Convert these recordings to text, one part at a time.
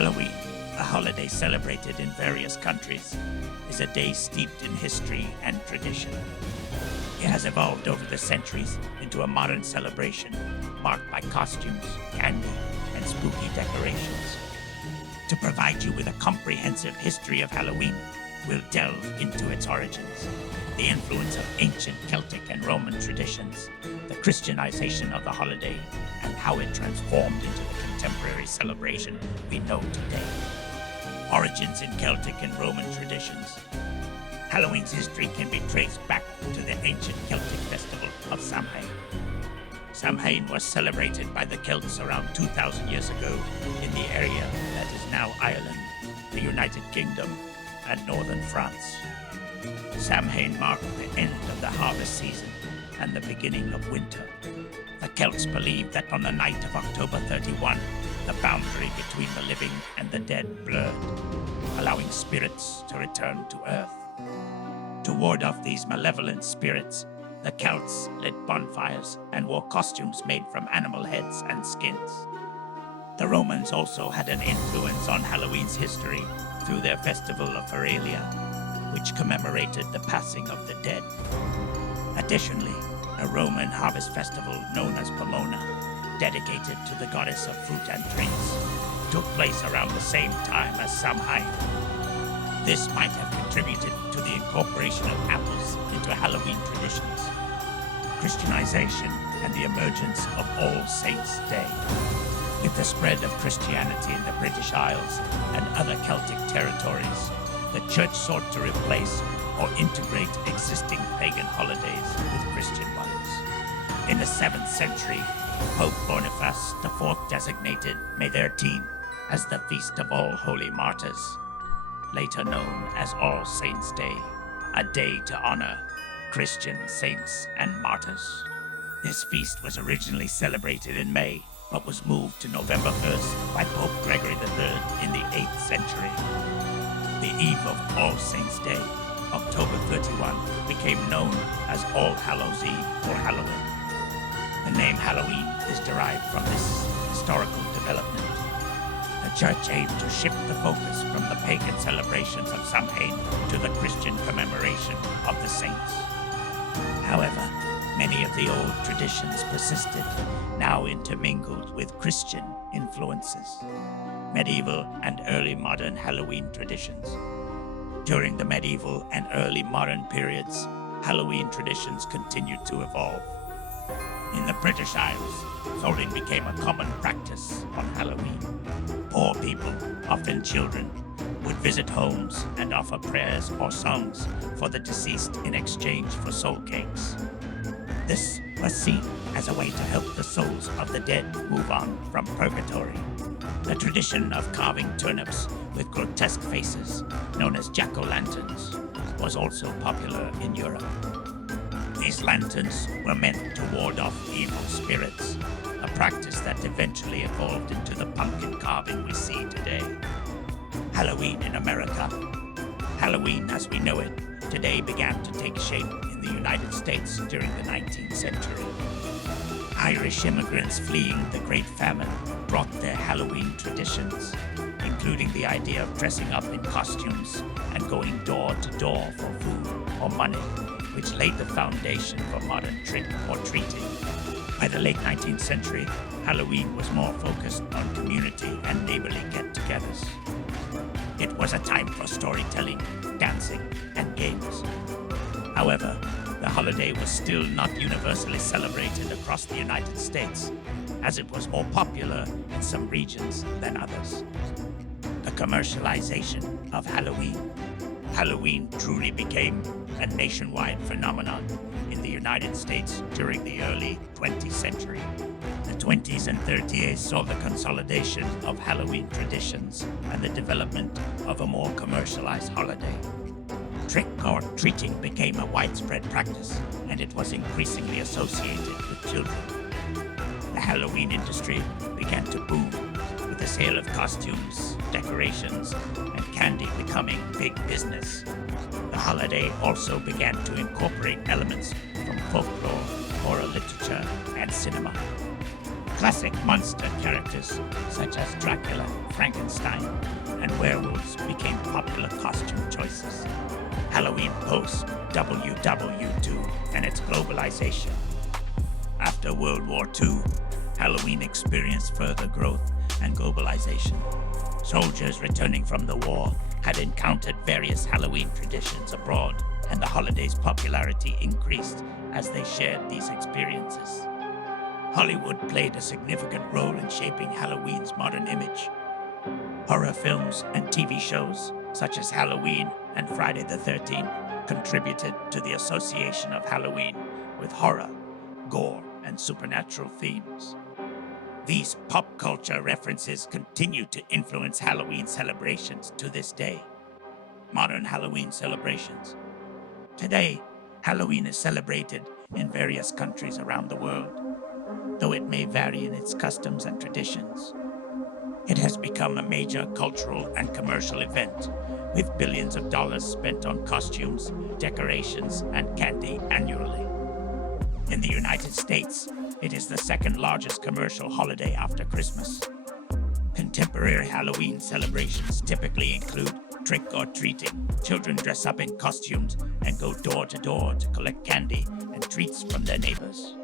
Halloween, a holiday celebrated in various countries, is a day steeped in history and tradition. It has evolved over the centuries into a modern celebration marked by costumes, candy, and spooky decorations. To provide you with a comprehensive history of Halloween, we'll delve into its origins, the influence of ancient Celtic and Roman traditions, the Christianization of the holiday, and how it transformed into the contemporary celebration we know today. Origins in Celtic and Roman traditions. Halloween's history can be traced back to the ancient Celtic festival of Samhain. Samhain was celebrated by the Celts around 2,000 years ago in the area that is now Ireland, the United Kingdom, and northern France. Samhain marked the end of the harvest season and the beginning of winter. The Celts believed that on the night of October 31, the boundary between the living and the dead blurred, allowing spirits to return to earth. To ward off these malevolent spirits, the Celts lit bonfires and wore costumes made from animal heads and skins. The Romans also had an influence on Halloween's history through their festival of Feralia, which commemorated the passing of the dead. Additionally, a Roman harvest festival known as Pomona, dedicated to the goddess of fruit and drinks, took place around the same time as Samhain. This might have contributed to the incorporation of apples into Halloween traditions, Christianization, and the emergence of All Saints' Day. With the spread of Christianity in the British Isles and other Celtic territories, the Church sought to replace or integrate existing pagan holidays with Christian ones. In the 7th century, Pope Boniface IV designated May 13 as the Feast of All Holy Martyrs, later known as All Saints' Day, a day to honor Christian saints and martyrs. This feast was originally celebrated in May, but was moved to November 1st by Pope Gregory III in the 8th century. The eve of All Saints' Day, October 31, became known as All Hallows' Eve or Halloween. The name Halloween is derived from this historical development. The Church aimed to shift the focus from the pagan celebrations of Samhain to the Christian commemoration of the saints. However, many of the old traditions persisted, now intermingled with Christian influences. Medieval and early modern Halloween traditions. During the medieval and early modern periods, Halloween traditions continued to evolve. In the British Isles, voting became a common practice on Halloween. Poor people, often children, would visit homes and offer prayers or songs for the deceased in exchange for soul cakes. This was seen as a way to help the souls of the dead move on from purgatory. The tradition of carving turnips with grotesque faces, known as jack-o'-lanterns, was also popular in Europe. These lanterns were meant to ward off evil spirits, a practice that eventually evolved into the pumpkin carving we see today. Halloween in America. Halloween as we know it today began to take shape in the United States during the 19th century. Irish immigrants fleeing the Great Famine brought their Halloween traditions, including the idea of dressing up in costumes and going door to door for food or money, which laid the foundation for modern trick or treating. By the late 19th century, Halloween was more focused on community and neighborly get-togethers. It was a time for storytelling, dancing, and games. However, the holiday was still not universally celebrated across the United States, as it was more popular in some regions than others. The commercialization of Halloween. Halloween truly became a nationwide phenomenon in the United States during the early 20th century. The 20s and 30s saw the consolidation of Halloween traditions and the development of a more commercialized holiday. Trick or treating became a widespread practice, and it was increasingly associated with children. The Halloween industry began to boom, with the sale of costumes, decorations, and candy becoming big business. The holiday also began to incorporate elements from folklore, oral literature, and cinema. Classic monster characters such as Dracula, Frankenstein, and werewolves became popular costume choices. Halloween post WW2 and its globalization. After World War II, Halloween experienced further growth and globalization. Soldiers returning from the war had encountered various Halloween traditions abroad, and the holiday's popularity increased as they shared these experiences. Hollywood played a significant role in shaping Halloween's modern image. Horror films and TV shows, such as Halloween and Friday the 13th, contributed to the association of Halloween with horror, gore, and supernatural themes. These pop culture references continue to influence Halloween celebrations to this day. Modern Halloween celebrations. Today, Halloween is celebrated in various countries around the world, though it may vary in its customs and traditions. It has become a major cultural and commercial event, with billions of dollars spent on costumes, decorations, and candy annually. In the United States, it is the second largest commercial holiday after Christmas. Contemporary Halloween celebrations typically include trick-or-treating. Children dress up in costumes and go door to door to collect candy and treats from their neighbors.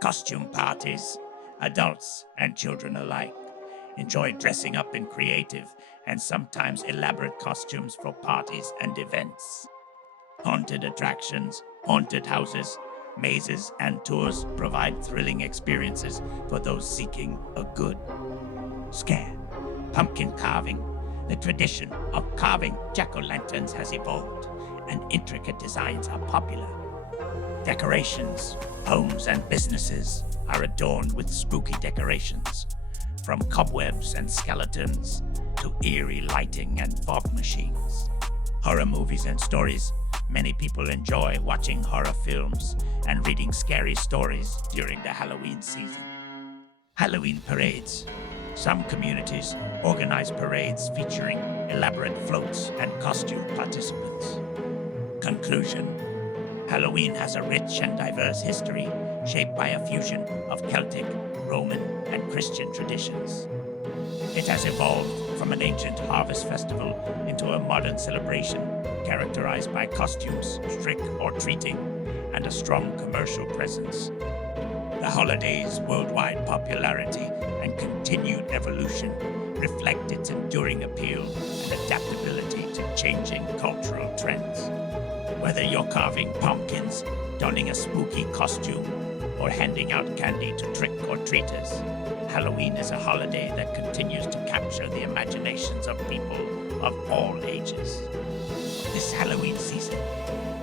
Costume parties. Adults and children alike enjoy dressing up in creative and sometimes elaborate costumes for parties and events. Haunted attractions, haunted houses, mazes, and tours provide thrilling experiences for those seeking a good scare. Pumpkin carving. The tradition of carving jack-o'-lanterns has evolved, and intricate designs are popular. Decorations. Homes and businesses are adorned with spooky decorations, from cobwebs and skeletons to eerie lighting and fog machines. Horror movies and stories. Many people enjoy watching horror films and reading scary stories during the Halloween season. Halloween parades. Some communities organize parades featuring elaborate floats and costume participants. Conclusion. Halloween has a rich and diverse history, shaped by a fusion of Celtic, Roman, and Christian traditions. It has evolved from an ancient harvest festival into a modern celebration characterized by costumes, trick-or-treating, and a strong commercial presence. The holiday's worldwide popularity and continued evolution reflect its enduring appeal and adaptability to changing cultural trends. Whether you're carving pumpkins, donning a spooky costume, or handing out candy to trick-or-treaters, Halloween is a holiday that continues to capture the imaginations of people of all ages. This Halloween season,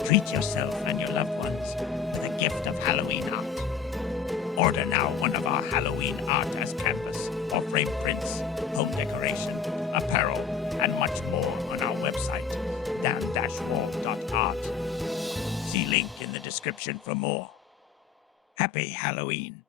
treat yourself and your loved ones with a gift of Halloween art. Order now one of our Halloween art as canvas or frame prints, home decoration, apparel, and much more on our website, dan-wall.art. See link in the description for more. Happy Halloween.